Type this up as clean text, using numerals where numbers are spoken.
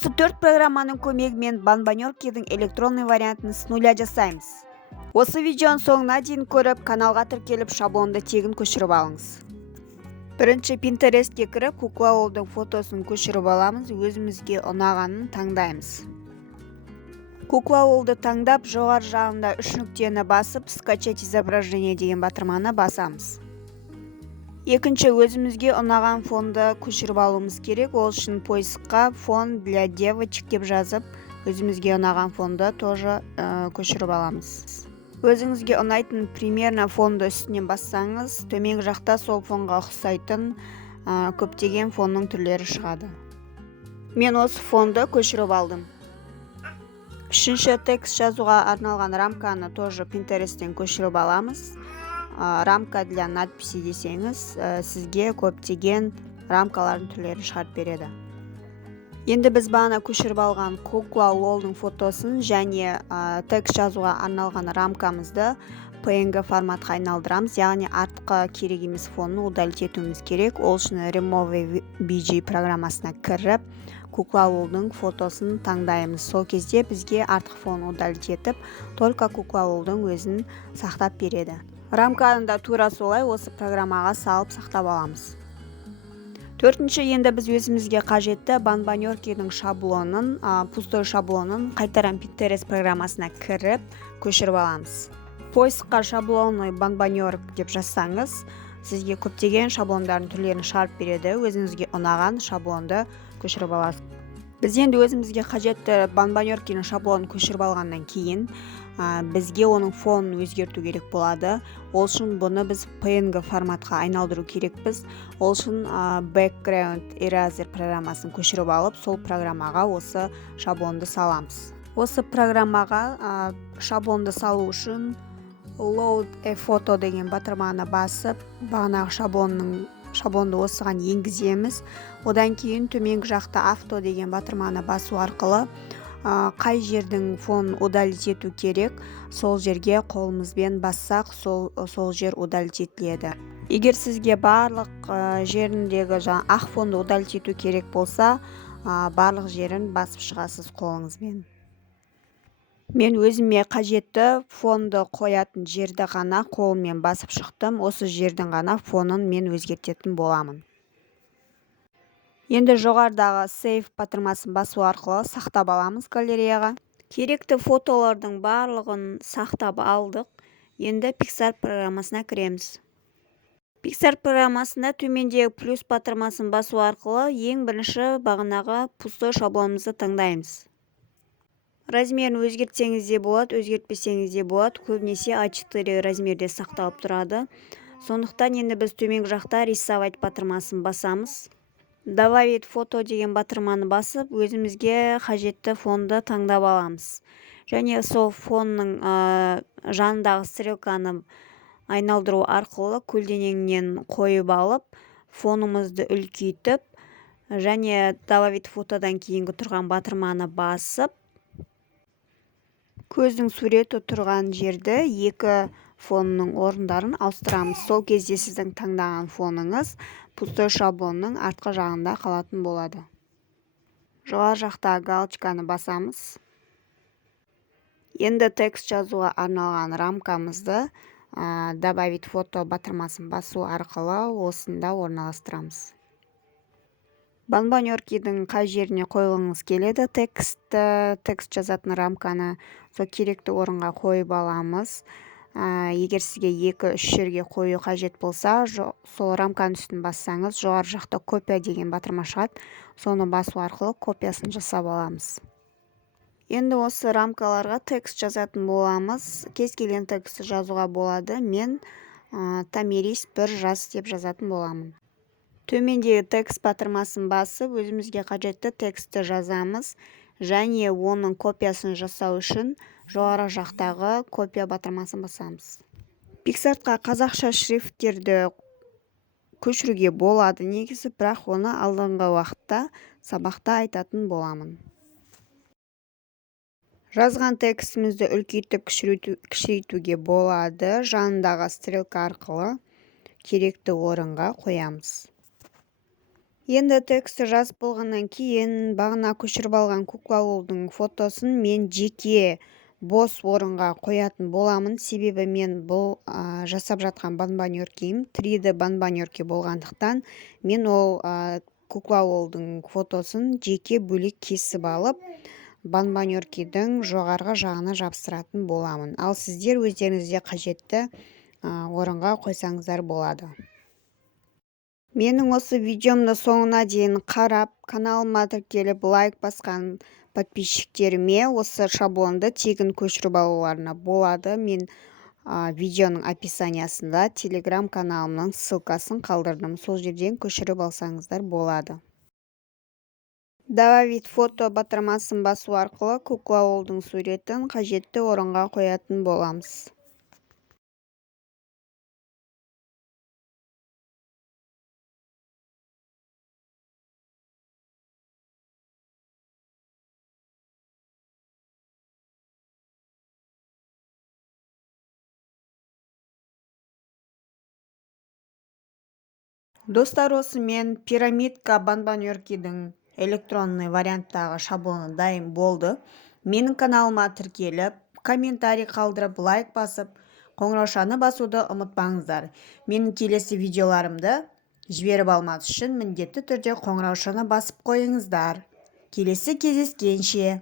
Осы 4 программаның көмегімен Банбанёркидің электронный вариантын с нуля жасаймыз. Осы видеоның соңына дейін көріп, каналға тіркеліп, шаблонды тегін көшіріп алыңыз. Бірінші Pinterest'ке кіріп, кукла Олдың фотосын көшіріп аламыз, өзімізге ұнағанын таңдаймыз. Кукла Олды таңдап, жоғар жағында 3 нүктені басып, скачать изображение деген батырманы басамыз. Екінші, өзімізге ұнаған фонды көшіріп алуымыз керек. Ол үшін поискқа фон для девочек деп жазып, өзімізге ұнаған фонды тоже көшіріп аламыз. Өзіңізге ұнайтын примерно фонды үстінен бассаңыз, төменгі жақта сол фонға ұқсайтын көптеген фонның түрлері шығады. Мен осы фонды көшіріп алдым. Үшінші, текст жазуға арналған рамканы тоже Pinterest'тен көшіріп аламыз. Рамка для надписи десеңіз, сізге көптеген рамкалардың түрлері шығарып береді. Енді біз бағана көшіріп алған кукла Олдың фотосын және текст жазуға арналған рамкамызды PNG форматқа айналдырамыз, яғни артқы керек емес фонын удалить етуіміз керек. Ол үшін Remove BG программасына кіріп, кукла Олдың фотосын таңдаймыз. Сол кезде бізге артқы фонын удалить етіп, только кукла Олдың өзін сақтап береді. Рамканы да тура солай осы программаға салып сақтап аламыз. Төртінші, енді біз өзімізге қажетті Банбанёркидің шаблонын, пустой шаблонын қайтарам Pinterest программасына кіріп, көшіріп аламыз. Поискқа шаблоны Банбанёрк деп жазсаңыз, сізге көптеген шаблондардың түрлерін шығарып береді. Өзіңізге ұнаған шаблонды көшіріп аласыз. Біз енді өзімізге қажетті Банбанёркидің шаблонын көшіріп алғаннан кейін, бізге оның фонын өзгерту керек болады. Ол үшін бұны біз PNG форматқа айналдыру керекпіз. Ол үшін Background Eraser программасын көшіріп алып, сол программаға осы шаблонды саламыз. Осы программаға шаблонды салу үшін Load a Photo деген батырманы басып, бағанағы шаблонды осыған енгіземіз. Одан кейін төменгі жақта Авто деген батырманы басу арқылы қай жердің фонын удалить ету керек, сол жерге қолымызбен бассақ, сол жер удалить етіледі. Егер сізге барлық жеріндегі ақ фонды удалить ету керек болса, барлық жерін басып шығасыз қолыңызбен. Мен өзіме қажетті фонды қоятын жерді ғана қолыммен басып шықтым. Осы жердің ғана фонын мен өзгертетін боламын. Енді жоғарыдағы Save батырмасын басу арқылы сақтап аламыз галереяға. Керекті фотолардың барлығын сақтап алдық. Енді Pixar программасына кіреміз. Pixar программасында төмендегі плюс батырмасын басу арқылы ең бірінші бағанағы пустой шаблонымызды таңдаймыз. Размерін өзгертсеңіз де болады, өзгертпесеңіз де болады. Көбінесе A4 размерде сақталып тұрады. Сондықтан енді біз төменгі жақта рисовать батырмасын басамыз. Добавить фото деген батырманы басып, өзімізге қажетті фонды таңдап аламыз. Және сол фонның жанындағы стрелканы айналдыру арқылы көлденеңінен қойып алып, фонымызды үлкейтіп, және добавить фотодан кейінгі тұрған батырманы басып, көздің суреті тұрған жерді екі фонның орындарын ауыстырамыз. Сол кезде сіздің таңдаған фоныңыз пустой шаблонның артқы жағында қалатын болады. Жоғары жақта галочканы басамыз. Енді текст жазуға арналған рамкамызды добавить фото батырмасын басу арқылы осында орналастырамыз. Банбанёркидің қай жеріне қойғыңыз келеді текст жазатын рамканы сол керекті орынға қойып аламыз. Егер сізге 2-3 жерге қою қажет болса, сол рамканың үстін бассаңыз, жоғары жақта копия деген батырма шығады. Соны басу арқылы копиясын жасап аламыз. Енді осы рамкаларға текст жазатын боламыз. Кез келген текстті жазуға болады. Мен Тамирис 1 жас деп жазатын боламын. Төмендегі текст батырмасын басып, өзімізге қажетті текстті жазамыз. Және оның копиясын жасау үшін жоғары жақтағы копия батырмасын басамыз. Pixartқа қазақша шрифттерді көшіруге болады негізі, бірақ оны алдыңғы уақытта сабақта айтатын боламын. Жазған текстімізді үлкейтіп кішірейтуге болады. Жанындағы стрелка арқылы керекті орынға қоямыз. Енді тексті жазып болғаннан кейін бағана көшіріп алған куклалудың фотосын мен жеке бос орынға қоятын боламын. Себебі мен бұл жасап жатқан банбанерким 3D банбанерки болғандықтан мен ол куклалудың фотосын жеке бөлек кесіп алып банбанеркидің жоғарғы жағына жабыстыратын боламын. Ал сіздер өздеріңізге қажетті орынға қойсаңыздар болады. Менің осы видеомды соңына дейін қарап, каналыма тіркеліп лайк басқан подписчиктеріме осы шаблонды тегін көшіріп алуларына болады. Мен видеоның описаниясында телеграм каналымның ссылкасын қалдырдым. Сол жерден көшіріп алсаңыздар болады. Давид фото батырмасын басу арқылы куклалудың суретін қажетті орынға қоятын боламыз. Достар, осы мен пирамидка банбанеркидің электронный варианттағы шаблоны дайын болды. Менің каналыма тіркеліп, комментарий қалдырып, лайк басып, қоңыраушаны басуды ұмытпаңыздар. Менің келесі видеоларымды жіберіп алмас үшін міндетті түрде қоңыраушаны басып қойыңыздар. Келесі кездескенше.